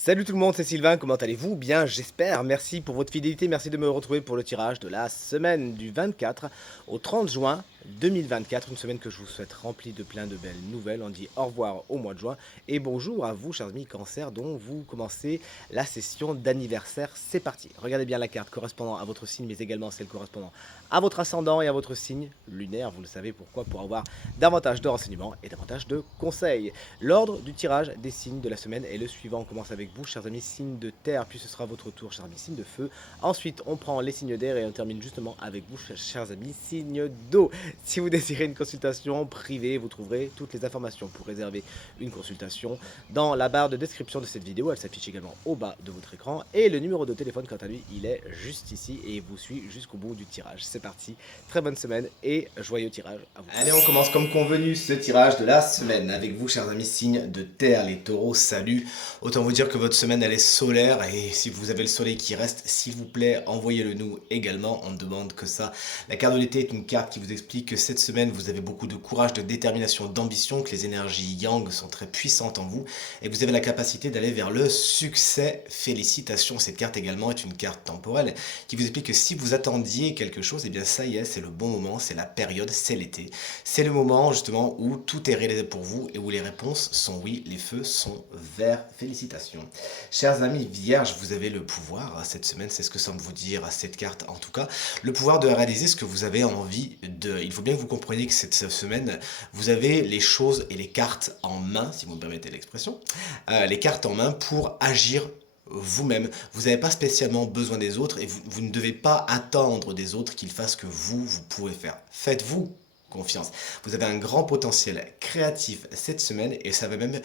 Salut tout le monde, c'est Sylvain, comment allez-vous? Bien, j'espère. Merci pour votre fidélité, merci de me retrouver pour le tirage de la semaine du 24 au 30 juin 2024, une semaine que je vous souhaite remplie de plein de belles nouvelles. On dit au revoir au mois de juin et bonjour à vous, chers amis Cancer, dont vous commencez la session d'anniversaire. C'est parti. Regardez bien la carte correspondant à votre signe, mais également celle correspondant à votre ascendant et à votre signe lunaire. Vous le savez pourquoi, pour avoir davantage de renseignements et davantage de conseils. L'ordre du tirage des signes de la semaine est le suivant. On commence avec vous, chers amis signes de terre, puis ce sera votre tour, chers amis signes de feu. Ensuite, on prend les signes d'air et on termine justement avec vous, chers amis signes d'eau. Si vous désirez une consultation privée, vous trouverez toutes les informations pour réserver une consultation dans la barre de description de cette vidéo. Elle s'affiche également au bas de votre écran. Et le numéro de téléphone, quant à lui, il est juste ici et vous suit jusqu'au bout du tirage. C'est parti, très bonne semaine et joyeux tirage à vous. Allez, on commence comme convenu ce tirage de la semaine avec vous, chers amis signes de terre, les taureaux. Salut. Autant vous dire que votre semaine elle est solaire et si vous avez le soleil qui reste, s'il vous plaît, envoyez-le nous également. On ne demande que ça. La carte de l'été est une carte qui vous explique que cette semaine vous avez beaucoup de courage, de détermination, d'ambition, que les énergies yang sont très puissantes en vous et vous avez la capacité d'aller vers le succès. Félicitations. Cette carte également est une carte temporelle qui vous explique que si vous attendiez quelque chose, et bien ça y est, c'est le bon moment, c'est la période, c'est l'été. C'est le moment justement où tout est réalisé pour vous et où les réponses sont oui, les feux sont verts. Félicitations. Chers amis vierges, vous avez le pouvoir cette semaine, c'est ce que semble vous dire cette carte en tout cas, le pouvoir de réaliser ce que vous avez envie de. Il faut bien que vous compreniez que cette semaine, vous avez les choses et les cartes en main, si vous me permettez l'expression, les cartes en main pour agir vous-même. Vous n'avez pas spécialement besoin des autres et vous ne devez pas attendre des autres qu'ils fassent ce que vous pouvez faire. Faites-vous confiance. Vous avez un grand potentiel créatif cette semaine et ça va même.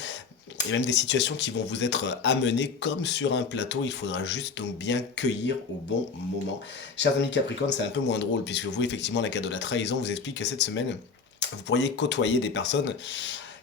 Il y a même des situations qui vont vous être amenées comme sur un plateau. Il faudra juste donc bien cueillir au bon moment. Chers amis Capricorne, c'est un peu moins drôle puisque vous, effectivement, la carte de la trahison vous explique que cette semaine, vous pourriez côtoyer des personnes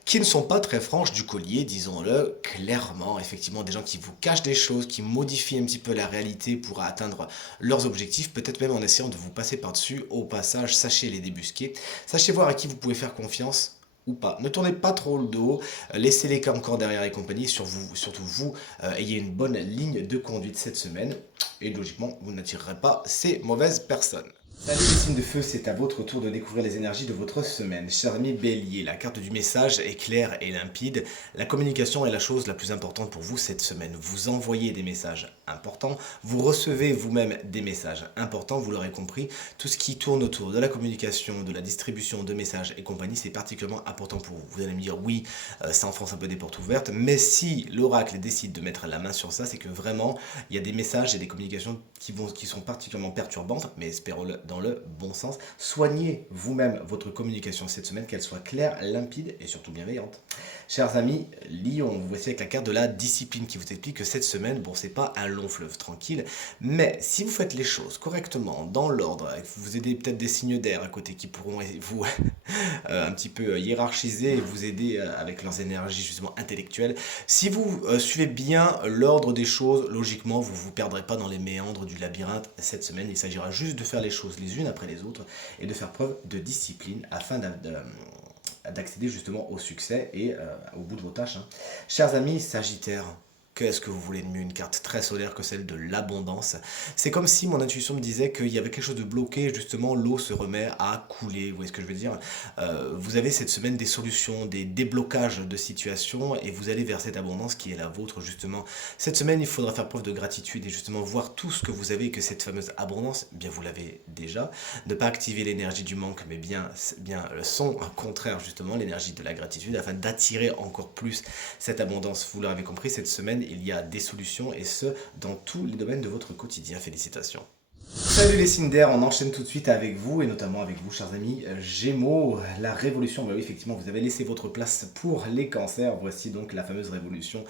qui ne sont pas très franches du collier, disons-le clairement. Effectivement, des gens qui vous cachent des choses, qui modifient un petit peu la réalité pour atteindre leurs objectifs, peut-être même en essayant de vous passer par-dessus. Au passage, sachez les débusquer. Sachez voir à qui vous pouvez faire confiance ou pas. Ne tournez pas trop le dos, laissez-les cas encore derrière et compagnie, surtout vous, ayez une bonne ligne de conduite cette semaine, et logiquement, vous n'attirerez pas ces mauvaises personnes. Salut les signes de feu, c'est à votre tour de découvrir les énergies de votre semaine. Chers amis Bélier, la carte du message est claire et limpide. La communication est la chose la plus importante pour vous cette semaine. Vous envoyez des messages importants, vous recevez vous-même des messages importants, vous l'aurez compris. Tout ce qui tourne autour de la communication, de la distribution de messages et compagnie, c'est particulièrement important pour vous. Vous allez me dire oui, ça enfonce un peu des portes ouvertes, mais si l'oracle décide de mettre la main sur ça, c'est que vraiment, il y a des messages et des communications qui sont particulièrement perturbantes, mais espérons-le dans le bon sens. Soignez vous-même votre communication cette semaine, qu'elle soit claire, limpide et surtout bienveillante. Chers amis, Lion, vous voici avec la carte de la discipline qui vous explique que cette semaine, bon, c'est pas un long fleuve tranquille, mais si vous faites les choses correctement, dans l'ordre, vous aidez peut-être des signes d'air à côté qui pourront vous un petit peu hiérarchiser et vous aider avec leurs énergies justement intellectuelles. Si vous suivez bien l'ordre des choses, logiquement, vous ne vous perdrez pas dans les méandres du labyrinthe cette semaine. Il s'agira juste de faire les choses les unes après les autres et de faire preuve de discipline afin d'accéder justement au succès et au bout de vos tâches. Chers amis Sagittaires, qu'est-ce que vous voulez de mieux? Une carte très solaire que celle de l'abondance. C'est comme si mon intuition me disait qu'il y avait quelque chose de bloqué, justement l'eau se remet à couler. Vous voyez ce que je veux dire? Vous avez cette semaine des solutions, des déblocages de situations et vous allez vers cette abondance qui est la vôtre justement. Cette semaine, il faudra faire preuve de gratitude et justement voir tout ce que vous avez et que cette fameuse abondance, bien vous l'avez déjà. Ne pas activer l'énergie du manque, mais bien son contraire justement, l'énergie de la gratitude afin d'attirer encore plus cette abondance. Vous l'avez compris, cette semaine, il y a des solutions et ce, dans tous les domaines de votre quotidien. Félicitations. Salut les signes d'air, on enchaîne tout de suite avec vous et notamment avec vous chers amis Gémeaux, la révolution, bah oui effectivement vous avez laissé votre place pour les cancers, voici donc la fameuse révolution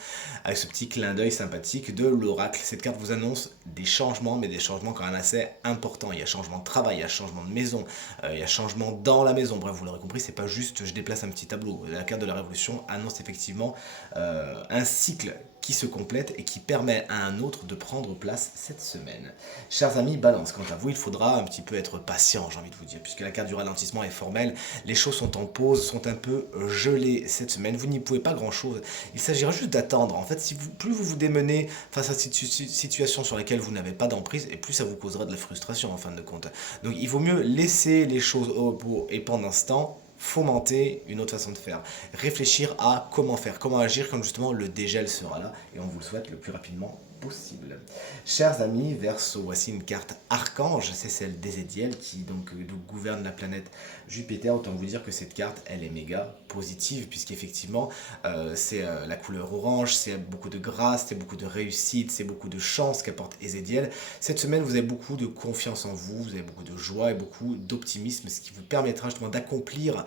avec ce petit clin d'œil sympathique de l'oracle. Cette carte vous annonce des changements mais des changements quand même assez importants, il y a changement de travail, il y a changement de maison, il y a changement dans la maison, bref vous l'aurez compris c'est pas juste je déplace un petit tableau, la carte de la révolution annonce effectivement un cycle qui se complète et qui permet à un autre de prendre place cette semaine. Chers amis, balance, quant à vous, il faudra un petit peu être patient, j'ai envie de vous dire, puisque la carte du ralentissement est formelle, les choses sont en pause, sont un peu gelées cette semaine, vous n'y pouvez pas grand-chose, il s'agira juste d'attendre. En fait, si vous, plus vous vous démenez face à cette situation sur laquelle vous n'avez pas d'emprise, et plus ça vous causera de la frustration en fin de compte. Donc il vaut mieux laisser les choses au repos et pendant ce temps, fomenter une autre façon de faire. Réfléchir à comment faire, comment agir quand justement le dégel sera là et on vous le souhaite le plus rapidement possible. Chers amis, Verseau, voici une carte archange, c'est celle d'Ézéchiel qui donc gouverne la planète Jupiter. Autant vous dire que cette carte, elle est méga positive puisqu'effectivement c'est la couleur orange, c'est beaucoup de grâce, c'est beaucoup de réussite, c'est beaucoup de chance qu'apporte Ézéchiel. Cette semaine, vous avez beaucoup de confiance en vous, vous avez beaucoup de joie et beaucoup d'optimisme, ce qui vous permettra justement d'accomplir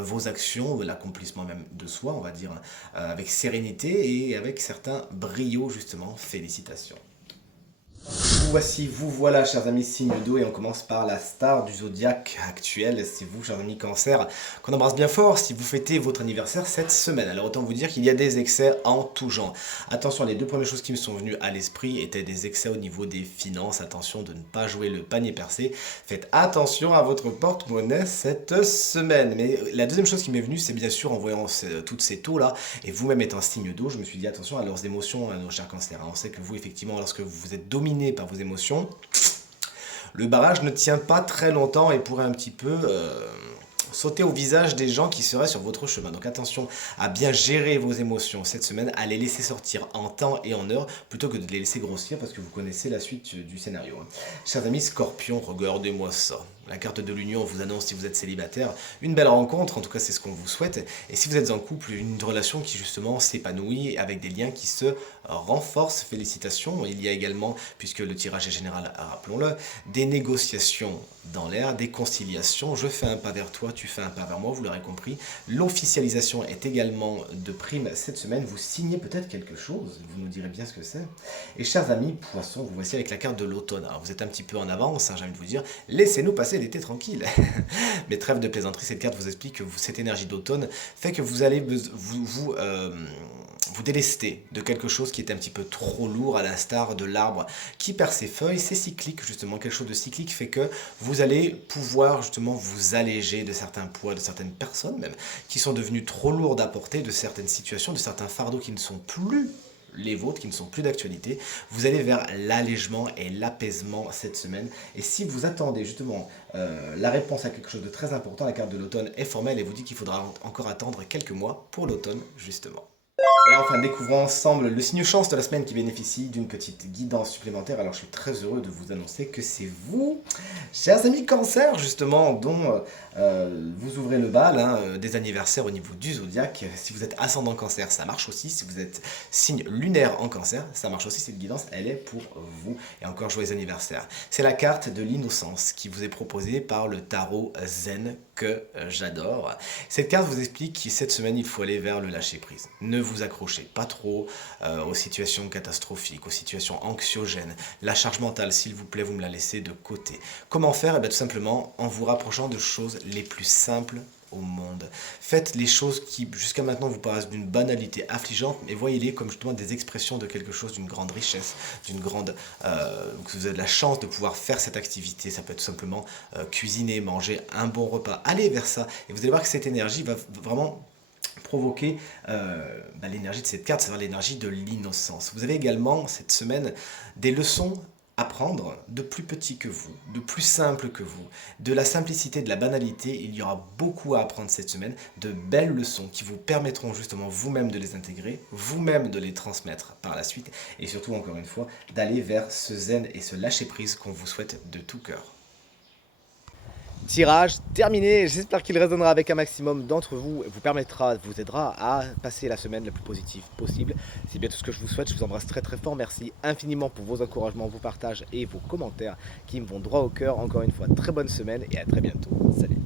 vos actions, l'accomplissement même de soi, on va dire, avec sérénité et avec certains brio justement. Félicitations. Vous voici, vous voilà, chers amis, signe d'eau, et on commence par la star du zodiaque actuel. C'est vous, chers amis Cancer, qu'on embrasse bien fort si vous fêtez votre anniversaire cette semaine. Alors autant vous dire qu'il y a des excès en tout genre. Attention, les deux premières choses qui me sont venues à l'esprit étaient des excès au niveau des finances. Attention de ne pas jouer le panier percé. Faites attention à votre porte-monnaie cette semaine. Mais la deuxième chose qui m'est venue, c'est bien sûr en voyant toutes ces taux-là, et vous-même étant signe d'eau, je me suis dit attention à leurs émotions, à nos chers cancers. On sait que vous, effectivement, lorsque vous êtes dominé par vos émotions, le barrage ne tient pas très longtemps et pourrait un petit peu sauter au visage des gens qui seraient sur votre chemin. Donc attention à bien gérer vos émotions cette semaine, à les laisser sortir en temps et en heure plutôt que de les laisser grossir parce que vous connaissez la suite du scénario. Chers amis Scorpion, regardez-moi ça. La carte de l'union vous annonce, si vous êtes célibataire, une belle rencontre, en tout cas c'est ce qu'on vous souhaite. Et si vous êtes en couple, une relation qui justement s'épanouit avec des liens qui se renforcent. Félicitations. Il y a également, puisque le tirage est général, rappelons-le, des négociations dans l'air, des conciliations. Je fais un pas vers toi, tu fais un pas vers moi, vous l'aurez compris. L'officialisation est également de prime cette semaine. Vous signez peut-être quelque chose, vous nous direz bien ce que c'est. Et chers amis Poissons, vous voici avec la carte de l'automne. Alors vous êtes un petit peu en avance, hein, j'ai envie de vous dire, laissez-nous passer l'été tranquille. Mais trêve de plaisanterie, cette carte vous explique que cette énergie d'automne fait que vous allez vous délester de quelque chose qui est un petit peu trop lourd, à l'instar de l'arbre qui perd ses feuilles. C'est cyclique, justement, quelque chose de cyclique fait que vous allez pouvoir justement vous alléger de certains poids, de certaines personnes même, qui sont devenues trop lourdes à porter, de certaines situations, de certains fardeaux qui ne sont plus les vôtres, qui ne sont plus d'actualité. Vous allez vers l'allègement et l'apaisement cette semaine. Et si vous attendez justement la réponse à quelque chose de très important, la carte de l'automne est formelle et vous dit qu'il faudra encore attendre quelques mois pour l'automne, justement. Et enfin, découvrons ensemble le signe chance de la semaine qui bénéficie d'une petite guidance supplémentaire. Alors, je suis très heureux de vous annoncer que c'est vous, chers amis Cancer, justement, dont vous ouvrez le bal des anniversaires au niveau du zodiaque. Si vous êtes ascendant Cancer, ça marche aussi. Si vous êtes signe lunaire en Cancer, ça marche aussi. Cette guidance, elle est pour vous. Et encore joyeux anniversaire. C'est la carte de l'innocence qui vous est proposée par le tarot Zen que j'adore. Cette carte vous explique que cette semaine, il faut aller vers le lâcher-prise. Ne vous accrochez pas trop aux situations catastrophiques, aux situations anxiogènes. La charge mentale, s'il vous plaît, vous me la laissez de côté. Comment faire? Eh bien, tout simplement en vous rapprochant de choses les plus simples au monde. Faites les choses qui jusqu'à maintenant vous paraissent d'une banalité affligeante, mais voyez-les comme justement des expressions de quelque chose d'une grande richesse, d'une grande... que vous avez de la chance de pouvoir faire cette activité. Ça peut être tout simplement cuisiner, manger un bon repas. Allez vers ça et vous allez voir que cette énergie va vraiment provoquer l'énergie de cette carte, c'est-à-dire l'énergie de l'innocence. Vous avez également cette semaine des leçons à prendre de plus petits que vous, de plus simples que vous, de la simplicité, de la banalité. Il y aura beaucoup à apprendre cette semaine, de belles leçons qui vous permettront justement vous-même de les intégrer, vous-même de les transmettre par la suite et surtout encore une fois d'aller vers ce zen et ce lâcher-prise qu'on vous souhaite de tout cœur. Tirage terminé, j'espère qu'il résonnera avec un maximum d'entre vous et vous aidera à passer la semaine la plus positive possible. C'est bien tout ce que je vous souhaite, je vous embrasse très très fort, merci infiniment pour vos encouragements, vos partages et vos commentaires qui me vont droit au cœur. Encore une fois, très bonne semaine et à très bientôt, salut.